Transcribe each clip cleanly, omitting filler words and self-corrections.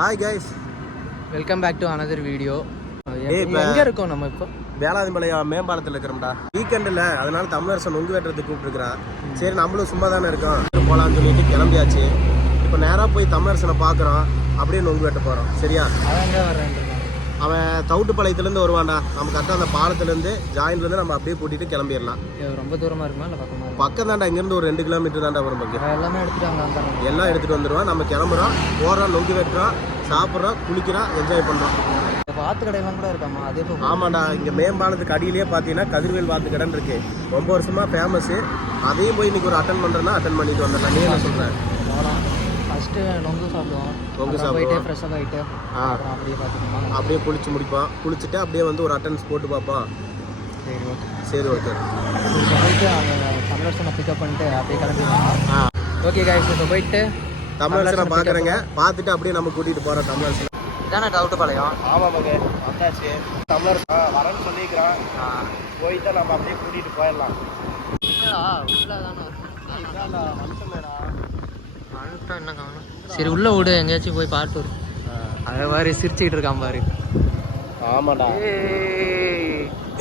Hi guys, welcome back to another video. எங்க இருக்கோம் நம்ம இப்போ? வேளாதிபாளையம் மேம்பாலத்தில் இருக்கிறோம்டா. வீக்கெண்டில் அதனால தமிழரசன் நொங்கு வெட்டுறதுக்கு கூப்பிட்டுருக்கிறான். சரி நம்மளும் சும்மா தானே இருக்கோம், போகலான்னு சொல்லிட்டு கிளம்பியாச்சு. இப்போ நேராக போய் தமிழரசனை பார்க்குறோம், அப்படியே நொங்கு வெட்ட போகிறோம். சரியா? அவன் தவுட்டுப்பாளையத்துலேருந்து வருவான்டா. நம்ம கரெக்டாக அந்த பாலத்துலேருந்து ஜாயின்லேருந்து நம்ம அப்படியே கூட்டிகிட்டு கிளம்பிடலாம். ரொம்ப தூரமாக இருக்குமா இல்லை பக்கமாக? பக்கம் தான்டா, இங்கேருந்து ஒரு 2 கிலோமீட்டர் தான்டா வரும். பக்கம் எல்லாமே எடுத்துகிட்டு எல்லாம் எடுத்துகிட்டு வந்துடுவான். நம்ம கிளம்புறோம், போகிறோம், நொங்கு வெட்டுறோம், சாப்பிட்றோம், குளிக்கிறோம், என்ஜாய் பண்ணுறோம். வாத்து கடையெல்லாம் கூட இருக்காமா? அதே போல் ஆமாண்டா, இங்கே மேம்பாலத்துக்கு அடியிலேயே பார்த்தீங்கன்னா கதிர்வேல் வாத்து கடைன்னு இருக்கு. ரொம்ப வருஷமாக ஃபேமஸ்ஸு. அதையும் போய் இன்னைக்கு ஒரு அட்டன் பண்ணுறேன்னா அட்டன் பண்ணிட்டு வந்துடலாம். நீ என்ன சொல்கிறேன்? ஃபஸ்ட்டு நொங்கு சாப்பிடுவோம், நொங்கு போயிட்டு சாப்பிடுவோம், ஃப்ரெஷ்ஷாக ஆகிட்டு அப்படியே பார்த்துக்கோமா, அப்படியே குளிச்சு முடிப்போம். குளிச்சுட்டு அப்படியே வந்து ஒரு அட்டன்ஸ் போட்டு பார்ப்போம். சரி ஓகே. சரி ஓகே. போயிட்டு அவங்க தமிழரசனை பிக்கப் பண்ணிட்டு அப்படியே கிளம்பிடுவோம். ஓகே காய்ஸ், இப்போ போயிட்டு தமிழரசனை பார்க்குறேங்க. பார்த்துட்டு அப்படியே நம்ம கூட்டிகிட்டு போகிறோம் தமிழரசனை. இதானே டவுட்டுப்பாளையம்? ஆமாம் மகே, வந்தாச்சு. தமிழரசன் வரேன்னு சொல்லிக்கிறோம். போயிட்டு நம்ம அப்படியே கூட்டிகிட்டு போயிடலாம். என்ன காணும்? சரி உள்ள விடு, எங்கேயாச்சும் போய் பாட்டு வரும். அதே மாதிரி சிரிச்சுக்கிட்டு இருக்கான் பாரு. ஆமாடா.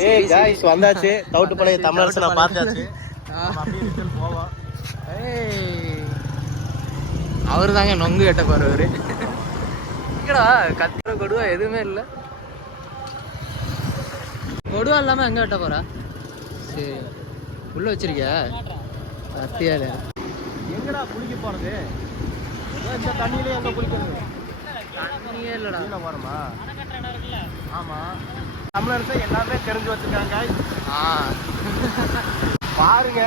ஏய் गाइस, வந்தாச்சு. தவுட்டுப்பாளையம் தமிழரசனை பார்த்தாச்சு. போவோம். அவரு தாங்க நொங்கு வெட்ட போறவரு. இங்கடா கத்திர கொடுவா எதுவுமே இல்லை. கொடுவா இல்லாம எங்க வெட்ட போறா? சரி உள்ள வச்சிருக்க கத்தியால. எங்கடா குளிக்க போறது? இந்த தண்ணியிலே எங்க குளிக்கிறது? தண்ணியே இல்லடா. போறோமா? ஆமா, தமிழரசன் எல்லாமே தெரிஞ்சு வச்சிருக்காங்க. பாருங்க,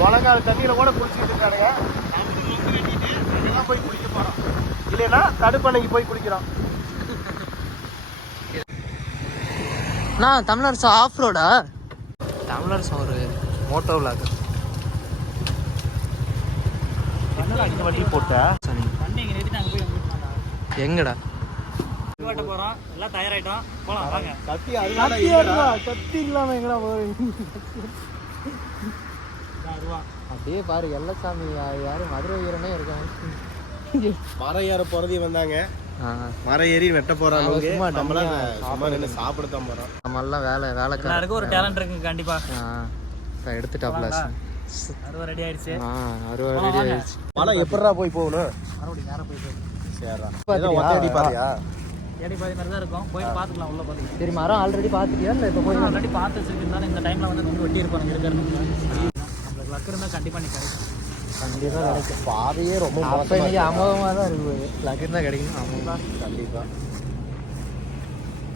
முழங்கால் தண்ணியில கூட குளிச்சுட்டு இருக்காங்க. போய் குளிக்க போறோம், இல்லைன்னா தடுப்பணைக்கு போய் குளிக்கிறோம். நான் தமிழரசன் ஆஃப் ரோடா? தமிழரசன் ஒரு மோட்டோ விளாக். வண்டி போட்ட எங்கடா போறோம்? எல்லாம் தயாராயிட்டோம், போலாம் வாங்க. கத்தி கத்தி இல்லாம எங்கடா போறீங்க? அப்படியே பாரு, எல்லசாமி யாரும் மதுரை வீரனே இருக்காங்க. மரம் ஏற போறதே வந்தாங்க. மரம் ஏறி வெட்ட போறாங்க. சும்மா நின்று சாப்பிடத்தான் போறோம். நம்ம எல்லாம் வேலைக்கு ஒரு டேலண்ட் இருக்கு கண்டிப்பா. எடுத்துட்டாப்ல. அறுவடை ரெடி ஆயிடுச்சு. மழை எப்படா போய் போகணும்? மறுபடியும் நேரம் போய் சரிடா. ஒத்தடி பாரியா? ஏடி பாதி மாதிரி தான் இருக்கும், போயிட்டு பார்த்துக்கலாம் உள்ள பார்த்துக்கலாம். சரி, மரம் ஆல்ரெடி பார்த்துட்டியா இல்லை இப்போ போய்? ஆல்ரெடி பார்த்து வச்சிருக்கனால இந்த டைம்ல வந்து நொங்கு வெட்டி இருப்பாங்க இருக்கிறது. நம்மளுக்கு லக் இருந்தால் கண்டிப்பாக நீ கிடைக்கும். கண்டிப்பாக கிடைக்கும். பாதையே ரொம்ப அப்போ இன்னைக்கு அமோகமாக தான் இருக்குது. லக் இருந்தால் கிடைக்கும். அமோகம் கண்டிப்பாக.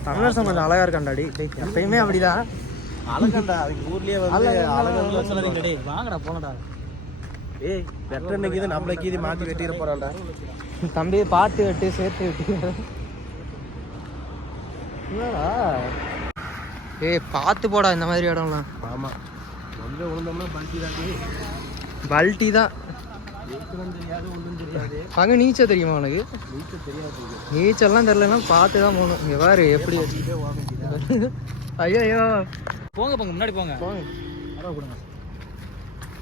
தமிழரசன் கொஞ்சம் அழகா இருக்காண்டாடி. எப்பயுமே அப்படிதான் அழகண்டா. அவங்க ஊர்லயே வந்து அழகு. வாங்கடா போனடா. ஏய், வெட்டன்னைக்கு இது நம்மளுக்கு இது மாற்றி வெட்டிட போறான்டா. தம்பி பார்த்து வெட்டி சேர்த்து வெட்டி. ஏய் பார்த்து போடா இந்த மாதிரி இடம்லாம். ஆமா, கொஞ்சம் விழுந்தோம்னா பல்ட்டி தாண்டி. பல்ட்டி தான். தெரியாது, ஒன்றும் தெரியாது. அங்கே நீச்சல் தெரியுமா உனக்கு? நீச்சல் தெரியாது. நீச்சல்லாம் தெரியலன்னா பார்த்து தான் போகணும். இங்கே பாரு எப்படி. ஐயோ போங்க போங்க, முன்னாடி போங்க.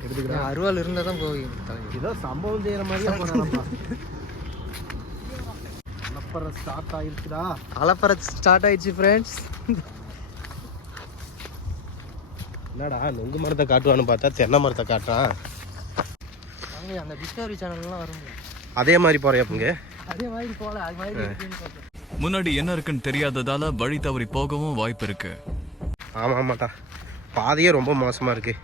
எடுத்துக்கிறேன். அருவாள் இருந்தால் தான் போவீங்க. ஏதோ சம்பவம் செய்யற மாதிரி போறானப்பா. ஸ்டார்ட் ஆயிடுச்சுடா. அலப்பற ஸ்டார்ட் ஆயிடுச்சு ஃப்ரெண்ட்ஸ். என்னடா நொங்கு மரத்தை காட்டுவான்னு பார்த்தா தென்னை மரத்தை காட்டுறான். அந்த டிஸ்கவரி சேனல்லாம் வரும். அதே மாதிரி போறியாப்புங்க? அதே மாதிரி போல. அது மாதிரி முன்னாடி என்ன இருக்குன்னு தெரியாததால வழி தவறி போகவும் வாய்ப்பு இருக்கு. ஆமா ஆமாட்டா, பாதையே ரொம்ப மோசமா இருக்கு.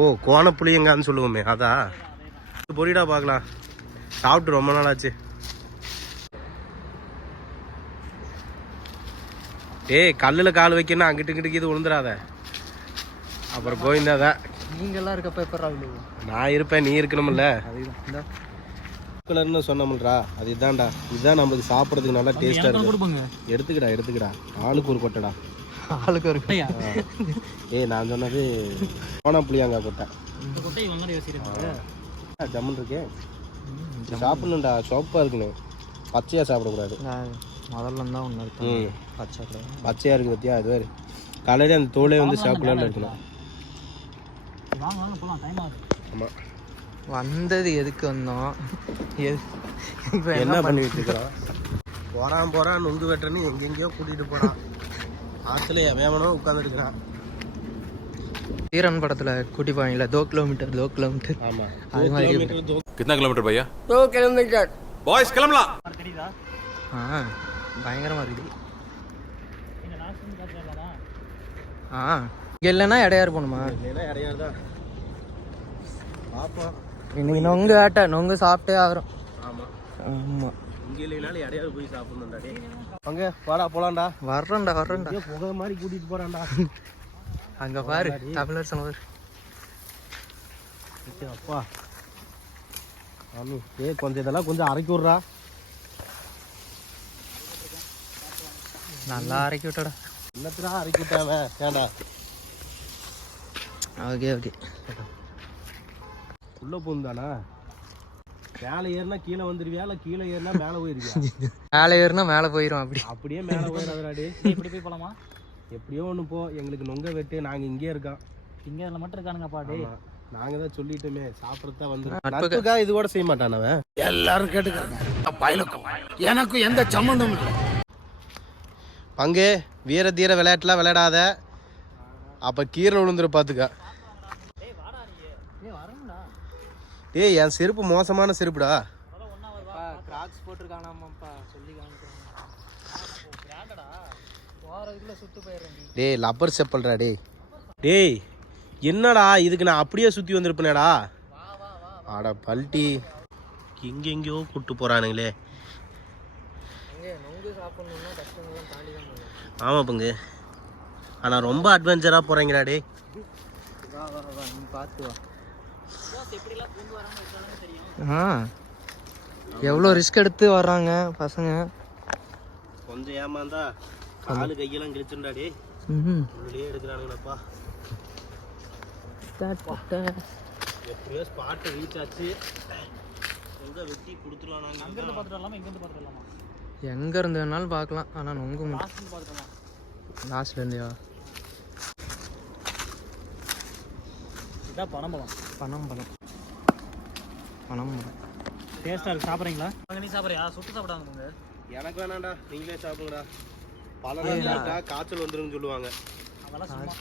ஓ, கோணப்புளியங்கான்னு சொல்லுவோமே அதா? பொரிடா பார்க்கலாம். சாப்பிட்டு ரொம்ப நாள் ஆச்சு. ஏய், கல்லில் கால் வைக்கணும், அங்கிட்டு இங்கிட்டு இது விழுந்துடாத, அப்புறம் கோவிந்தாதான். நீங்கெல்லாம் இருக்கப்ப எப்போ நான் இருப்பேன், நீ இருக்கணும்ல. கலர்னு சொன்னோம்லடா, அது இதான்டா. இதுதான் நம்மளுக்கு சாப்பிட்றதுக்கு நல்லா டேஸ்ட்டாக இருக்கும். எடுத்துக்கடா. ஆளுக்கு ஒரு கொட்டைடா. ஆளுக்கு ஒரு கொட்டையா? ஏய், நான் சொன்னது கோணப்புளியங்காய் கொட்டை. ஜம்முன் இருக்கே, சாப்பிடணும்டா. சோப்பாக இருக்கணும், பச்சையாக சாப்பிடக்கூடாது. முதல்ல தான் ஒன்று இருக்கு. பச்சையாக இருக்குது பற்றியா? அது வேறு காலையில் அந்த தோலே வந்து சாப்பிடலான்னு இருக்கணும். வாங்க வாங்க போலாம், டைம் ஆகுது. ஆமாம், வந்தது எதுக்கு வந்தோம் இப்போ என்ன பண்ணிட்டு இருக்கிறோம்? போறான் நொங்கு வெட்டுறன்னு எங்கெங்கேயோ கூட்டிட்டு போறான். ஆத்துல எவனோ உட்காந்துருக்கிறான். வீரன் படத்துல கூட்டி போவாங்கல்ல 2 கிலோமீட்டர். ஆமா, அது மாதிரி कितना किलोमीटर भैया? 2 किलोमीटर. बॉयज किलमला தெரியுதா? பயங்கரமா இருக்குது. இந்த லாஸ்ட் வந்து காட்டுறாங்களா? இங்கே இல்லைன்னா இடையாறு போகணுமா? இல்லைன்னா இடையாதான் பாப்போம். இன்னைக்கு நொங்கு நொங்கு சாப்பிட்டே ஆகிறோம். ஆமா ஆமா, இங்கே இல்லைனாலும் இடையாறு போய் சாப்பிடணும்டாடே. அங்க வாடா போலாம்டா. வர்றேன்டா புகை மாதிரி கூட்டிட்டு போறான்டா. அங்க பாரு தமிழரசன் பாரு. அப்பா சாமி, கொஞ்சம் இதெல்லாம் கொஞ்சம் அரைக்கி விட்றா. நல்லா அரைக்கி விட்டடா. என்னத்துடா அரைக்கி விட்டாவ? ஏண்டா ஓகே உள்ள பூந்தானா? மேலே ஏறினா கீழே வந்துருவியா, இல்லை கீழே ஏறினா மேலே போயிருவியா? மேலே ஏறினா மேலே போயிடும். அப்படியே மேலே போயிடாதடாடி. இப்படி போய் போலாமா? எப்படியோ ஒன்று போ, எங்களுக்கு நொங்க வெட்டு, நாங்கள் இங்கே இருக்கோம். இங்கே அதில் மட்டும் இருக்கானுங்கப்பா. டே நாங்க தான் சொல்லிட்டோமே, சாப்பிட்றதா வந்து நட்புக்கா இது கூட செய்ய மாட்டானவன். எல்லாரும் கேட்டுக்கிறாங்க. எனக்கு எந்த சம்மந்தமும் இல்லை. பங்கு வீர தீர விளையாட்டுலாம் விளையாடாத, அப்போ கீரை விழுந்துரு பார்த்துக்க. டேய், என் செருப்பு மோசமான செருப்புடா. கிராக்ஸ் போட்டுருக்கானாமாப்பா, சொல்லி சுட்டு போயிடுறேன். டேய் லப்பர் செப்பல்டா. டேய் என்னடா இதுக்கு நான் அப்படியே சுற்றி வந்திருப்பேனேடா. ஆட பல்ட்டி, எங்கெங்கேயோ கூப்பிட்டு போகிறானுங்களே. ஆமாம் பங்கு, ஆனால் ரொம்ப அட்வென்ச்சராக போகிறீங்கடா. டே பார்த்து வா. எவ்வளோ ரிஸ்க் எடுத்து வர்றாங்க பசங்க. கொஞ்சம் ஏமாந்தா காலு கையெல்லாம் கிழிச்சுண்டா. டே உள்ளே எடுக்கிறானுங்களப்பா. எப்படியோ ஸ்பாட்டை ரீச் ஆச்சு. எங்கே வெட்டி கொடுத்துருவானாங்க. அங்கேருந்து பார்த்துட்டு வரலாமா? இங்கேருந்து பார்த்துட்டு வரலாமா? எங்க இருந்து வேணாலும் பார்க்கலாம். ஆனால் நொங்கு லாஸ்ட்லேருந்து பார்த்துக்கலாம். லாஸ்ட்ல இருந்தியா? இதான் பனம்பழம். பனம்பழம். டேஸ்ட்டாக இருக்கு. சாப்பிட்றீங்களா? அங்கே நீ சாப்பிட்றியா? சுட்டு சாப்பிடாங்க. எனக்கு வேணாண்டா, நீங்களே சாப்பிடுங்கடா. பல நாள் சாப்பிட்டா காய்ச்சல் வந்துருன்னு சொல்லுவாங்க. அதெல்லாம் சும்மா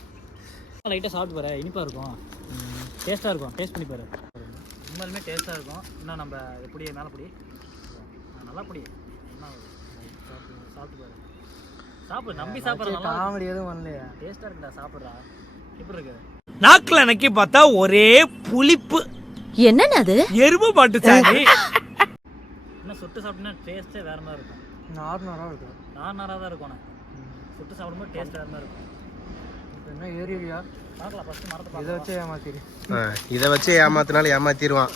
லைட்டாக சாப்பிட்டு பாரு, இனிப்பாக இருக்கும், டேஸ்ட்டாக இருக்கும். டேஸ்ட் பண்ணி பாரு, உண்மையிலுமே டேஸ்ட்டாக இருக்கும். இன்னும் நம்ம எப்படி மேலே பிடி நல்லா பிடி, என்ன சாப்பிட்டு பாரு. சாப்பிடு, நம்பி சாப்பிட்ற. காமெடி எதுவும் பண்ணலையா? டேஸ்ட்டாக இருக்குடா, சாப்பிட்றா. எப்படி இருக்கு? நாக்குல நக்கி பார்த்தா ஒரே புளிப்பு. என்னன்னு அது? எருமை மாட்டு சாணி. இன்னும் சுட்டு சாப்பிட்டா டேஸ்ட்டே வேறு மாதிரி இருக்கும். நார்மலாக இருக்கும். நார்மலாக தான் இருக்கும். ஆனால் சுட்டு சாப்பிடும்போது டேஸ்ட் வேறு மாதிரி இருக்கும். இப்போ என்ன ஏரியா பார்க்கலாம். ஃபஸ்ட்டு மரத்தை இதை வச்சு ஏமாத்திரு. இதை வச்சு ஏமாத்தினாலும் ஏமாத்திடுவான்.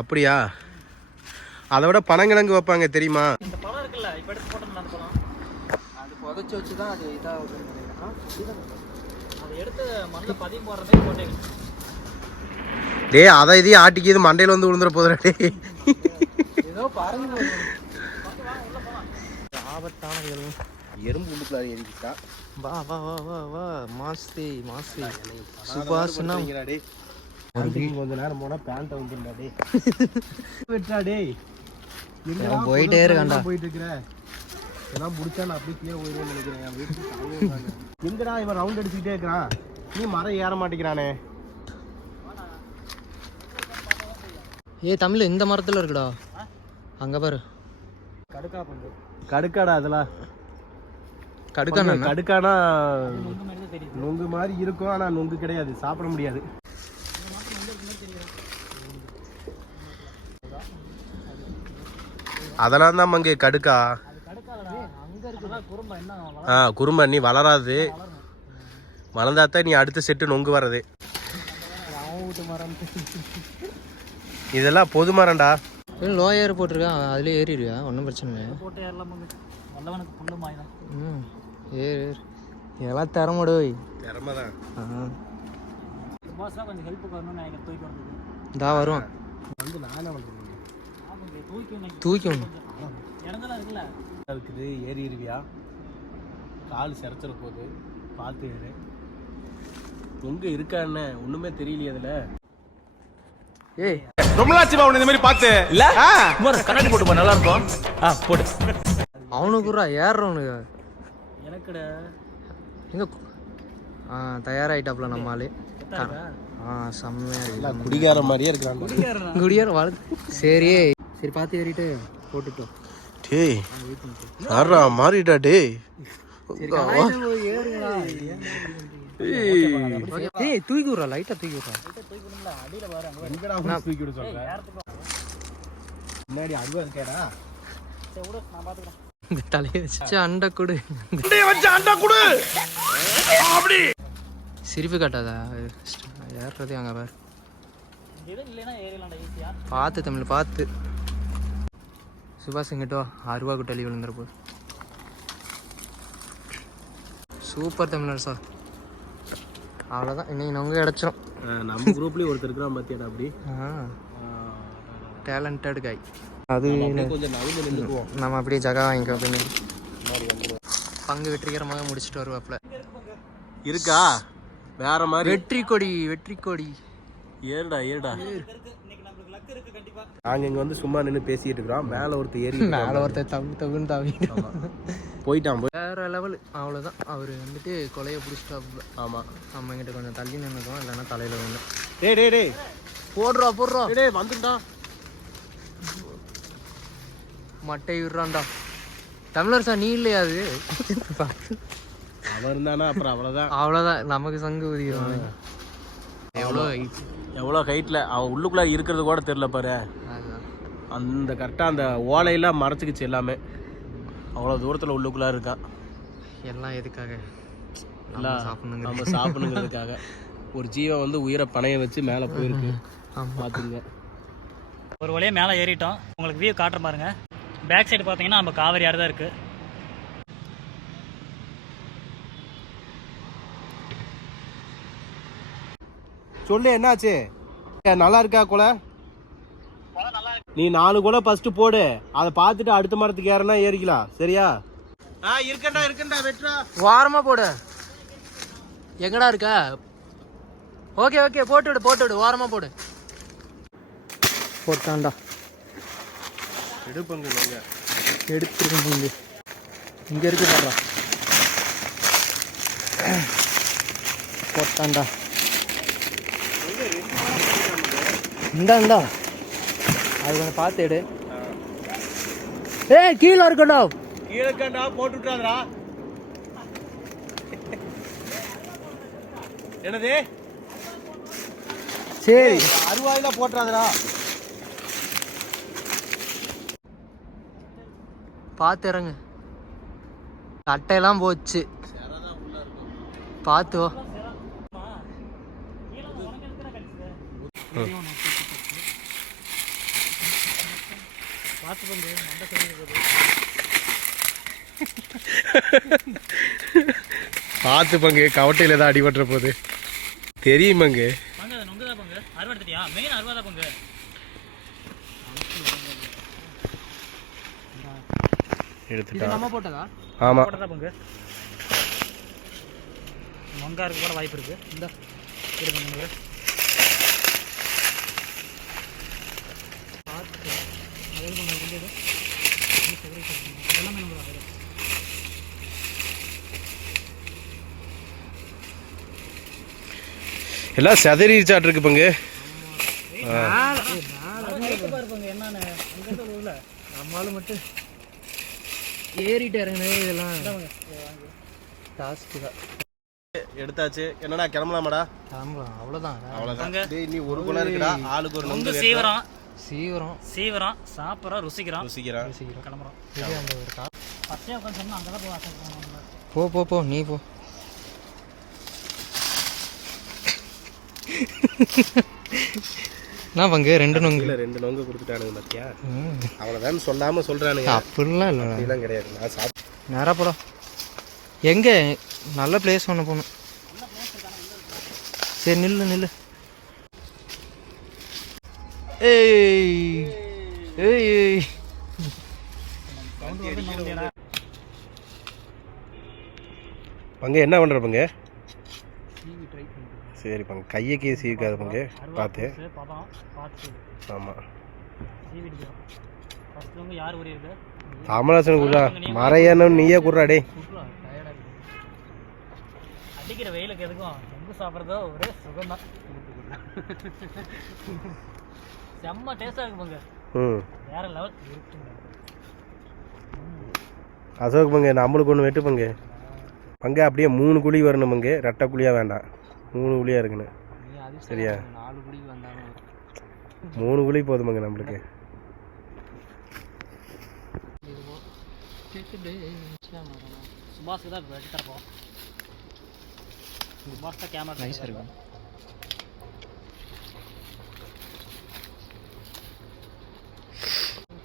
அப்படியா? அதை விட பனங்கிழங்கு வைப்பாங்க தெரியுமா? இந்த பழம் இருக்குல்ல, இப்போ எடுத்து போட்டோம்ல அந்த பழம், அது புதைச்சி வச்சு தான் அது இதாக அதை எடுத்து மண்ணில் பதியம் போடுறதே போட்டேன். டே அதை இதையும் ஆட்டிக்கு இது மண்டையில் வந்து விழுந்துட போதுடா. டே ஏதோ பாருங்க, ஆபத்தான எறும்பு உள்ளுக்குள்ளார ஏறிக்கிட்டா. வா வா வா வா வா மாஸ்தி சுபாஷ்னா கொஞ்ச நேரம் போனா பேண்ட் வந்துடா. டே வெட்டா. டேய் போயிட்டே இருக்காண்டா. போயிட்டு இருக்கிற எல்லாம் முடிச்சா நான் அப்படியே கீழே போயிடுவேன்னு நினைக்கிறேன். என் வீட்டுக்கு எங்கடா இவன் ரவுண்ட் அடிச்சுக்கிட்டே இருக்கிறான், நீ மரம் ஏற மாட்டேங்கிறானே. தமிழ் இந்த மரத்தில் இருக்குடா, அங்கே பாரு. கடுக்கா பங்கு. கடுக்காடா அதெல்லாம். கடுக்கானா நொங்கு மாதிரி இருக்கும், ஆனால் நொங்கு கிடையாது, சாப்பிட முடியாது. அதெல்லாம் தான் மங்க கடுக்கா. குறும்ப நீ வளராது, வளர்ந்தாத்தான் நீ அடுத்த செட்டு நொங்கு வர்றது. இதெல்லாம் பொது மரம்டா. லோ ஏர் போட்டிருக்கேன், அதுலேயே ஏறிடுவியா? ஒன்றும் பிரச்சனை இல்லை. போட்டு ஏறலாம் பங்கு. நல்லவனுக்கு புல்லு மாயிடும். ஏறு இதெல்லாம் திறமடு. திறமை தான். பாஸ்லாம் கொஞ்சம் ஹெல்ப்புக்கு வரணும்னு நினைக்கிறேன். தூக்கி வந்தது இதா வருவான் வந்து நானே வந்து தூக்கி ஒன்று இடங்கள்லாம் இருக்குல்ல இருக்குது. ஏறிடுவியா? கால் சிறச்சிட போகுது. பார்த்து எங்கே இருக்கான்னு ஒன்றுமே தெரியலையே அதில். ஏய் ரொம்ப நாளாச்சுமா உன்னை இந்த மாதிரி பார்த்து இல்ல கண்ணாடி போட்டு போ, நல்லா இருக்கும். போடு. அவனுக்குறா ஏறுறவனுக்கு எனக்குடா எங்க தயாராகிட்டாப்புல நம்ம ஆளு. செம்மையா எல்லாம் குடிகார மாதிரியே இருக்கிறாங்க. குடியார வாழ். சரி சரி பார்த்து ஏறிட்டு போட்டுட்டோம். டேய் யாரா மாறிட்டா டேய். ஏய் தூக்கி விட்றா, லைட்டா தூக்கி விட்றா. தூக்கி விட சொல்றேன். முன்னாடி அருவா இருக்கேடா. இந்த தலையை வச்சு அண்டை கொடு. சிரிப்பு காட்டாதா ஏறுறது அங்கே பாரு. பார்த்து தமிழ் பார்த்து. சுபாஷ் இங்கிட்டோ 6 ரூபா குட்டலி விழுந்துற போது. சூப்பர் தமிழர் சார். அவ்வளோதான், இன்னைக்கு நொங்க கிடச்சிரும். நம்ம குரூப்லேயும் ஒருத்தர் இருக்கிறான் பார்த்தியாடா அப்படி. டேலண்டட் காய். அது கொஞ்சம் நழுந்து நின்றுக்குவோம். நம்ம அப்படியே ஜகா வாங்கிக்கோ அப்படின்னு பங்கு வெற்றிகரமாக முடிச்சுட்டு வருவாப்புல. இருக்கா வேற மாதிரி வெற்றி கொடி வெற்றி கொடி. ஏறுடா ஏறுடா. நாங்கள் இங்கே வந்து சும்மா நின்று பேசிட்டு இருக்கிறோம். மேலே ஒருத்தர் ஏறி மேலே ஒருத்தர் தகுன்னு தாவிட்டோம். போயிட்டான். வேற லெவல். அவ்வளோதான், அவர் வந்துட்டு கொலையை பிடிச்சிட்டாப்புல. ஆமாம், நம்ம கிட்ட கொஞ்சம் தள்ளி நின்றுக்கோம், இல்லைன்னா தலையில் வேணும். டே டே டே போடுறோம் டே வந்துட்டா. மட்டை விடுறான்டா தமிழர் சார். நீ இல்லையா அது? அவன் இருந்தானா அப்புறம் அவ்வளோதான், நமக்கு சங்கு ஊதிடும். எவ்வளோ ஹைட்டில் அவன் உள்ளுக்குள்ளே இருக்கிறது கூட தெரில பாரு. அந்த கரெக்டாக அந்த ஓலையெல்லாம் மறைச்சிக்கிச்சு எல்லாமே. அவ்வளோ தூரத்தில் உள்ளுக்குள்ளே இருக்கான். எல்லாம் எதுக்காக? எல்லாம் நம்ம சாப்பிடணுங்கிறதுக்காக. ஒரு ஜீவன் வந்து உயிரை பணைய வச்சு மேலே போயிருக்கு. பார்த்துங்க. ஒரு வழியாக மேலே ஏறிட்டோம். உங்களுக்கு வியூ காட்டுற பாருங்க. பேக் சைடு பார்த்தீங்கன்னா நம்ம காவேரி ஆறு தான் இருக்குது. சொல்லு என்னாச்சு? நல்லா இருக்கா கொலை? நீ 4 கொலை ஃபர்ஸ்ட் போடு. அதை பார்த்துட்டு அடுத்த மரத்துக்கு ஏறனா ஏறிக்கலாம். சரியா? இருக்கண்டா வெட்டுறா. வாரமாக போடு. எங்கடா இருக்கா? ஓகே போட்டு விடு வாரமாக போடு. போட்டான்டா. எடுப்பங்க எடுத்துருங்க. இங்கே இருக்கு பாடுறா. போட்டான்டா. இந்தா அது கொஞ்சம் பார்த்து எடு. கீழே இருக்கண்டா போட்டு விட்டாதரா. என்னது? சரி அருவாயில போட்டுறாதரா. பார்த்து இறங்கு. கட்டையெல்லாம் போச்சு. பார்த்து பார்த்து பங்கு கவட்டையில தான் அடிபட்டுற போகுது. தெரியும் பங்கு. நம்ம போட்டதா? ஆமா பங்கு மங்கா இருக்க கூட வாய்ப்பு இருக்கு. இந்த எல்லாம் செதறிச்சாட்டு இருக்கு பங்கு. நம்மளால மட்டும் ஏறிட்டு இறங்கினே இதெல்லாம் டாஸ்க்கு தான். எடுத்தாச்சு. என்னடா கிளம்பலாமாடா? கிளம்பலாம். அவ்வளோதான். நீ ஒரு குணம் இருக்குடா. ஆளுக்கு ஒரு நொங்கு சீவரம் சாப்பிட்றோம், ருசிக்கிறோம். கிளம்புறோம். அந்த ஒரு பச்சையா உட்காந்து சொன்னா அங்கே தான் போ நீ போ. நான் பங்கு 2 நொங்கு 2 நொங்கு கொடுத்துட்டானுங்க பார்த்தியா? அவ்வளோதான் சொல்லாமல் சொல்கிறானுங்க. அப்படிலாம் இல்லை, அப்படிலாம் கிடையாது. நான் நேராக போடா. எங்கே நல்ல பிளேஸ் ஒன்று போகணும். சரி நில்லு. ஏய் பங்கு என்ன பண்ணுற பங்கு? டிவி ட்ரை பண்ணுறேன். சரி பங்கு, கையை கீழே சீவிக்காத பங்கு, பார்த்து. பார்த்தோம் பார்த்து ஆமாம், டிவி ஃபஸ்ட்டு யார் உரியது கமலாசன் குடுறா, மறையணும் நீயே குடுறா டே. டயர்டாக இருக்கு. அடிக்கிற வெயிலுக்கு எதுக்கும் நொங்கு சாப்பிட்றதோ ஒரே சுகம் தான். செம்ம டேஸ்டாக இருக்கு பங்கு. ம் வேற லெவல் இருக்குங்க. அசோக் பங்கு, நம்மளுக்கு ஒன்று வெட்டு பங்கு. பங்கு அப்படியே 3 குழி வரணும் பங்கு, ரெட்டை குழியாக வேண்டாம், 3 குழியாக இருக்குன்னு. சரியா? 4 குடிக்கு வந்தாலும் 3 குழி போதும் பங்கு நம்மளுக்கு. சுபாஷுக்கு தான் வெட்டி தரப்போம். சுபாஷ் தான் கேமரா நைஸாக இருக்கும்.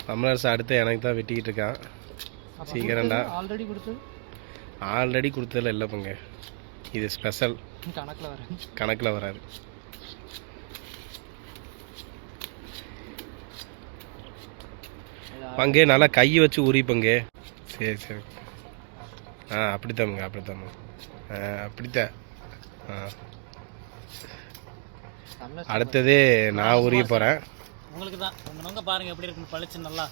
தமிழரசு அடுத்து எனக்கு தான் வெட்டிக்கிட்டு இருக்கான். சீக்கிரம்டா. ஆல்ரெடி கொடுத்ததில்ல இல்லை பங்கு, இது ஸ்பெஷல், கணக்கில் வராது. பங்கு நல்லா கை வச்சு உரி பங்கு. சரி சரி. அப்படித்தான் பங்கு, அப்படித்தான் பங்கு. அப்படித்தான். அடுத்தது நான் உரிய போகிறேன். உங்களுக்கு தான் உங்க நொங்க பாருங்க எப்படி இருக்குன்னு பளிச்சு நல்லா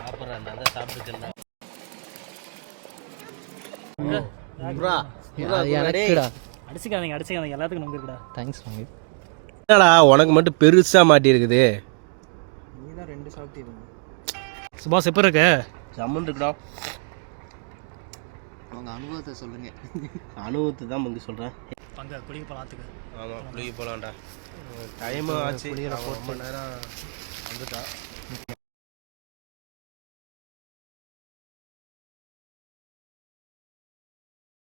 சாப்பிட்றேன், நல்லா சாப்பிட்டுருக்கேன். எனக்குடா. அடிச்சுக்காதீங்க எல்லாத்துக்கும் நொங்கு இருக்குடா. தேங்க்ஸ் வாங்க. என்னடா உனக்கு மட்டும் பெருசாக மாட்டியிருக்குது? நீ தான் 2 சாப்பிட்டு. சுபாஷ் எப்போ இருக்கு? ஜம்முன்னு இருக்குடா. உங்கள் அனுபவத்தை சொல்லுங்கள். அனுபவத்தை தான் வந்து சொல்கிறேன். பங்கு குளிக்க போகலாத்துக்கு. ஆமாம், குளிக்க போகலாம்டா. டைம் ஆச்சு, ரொம்ப நேரம் வந்துட்டான்.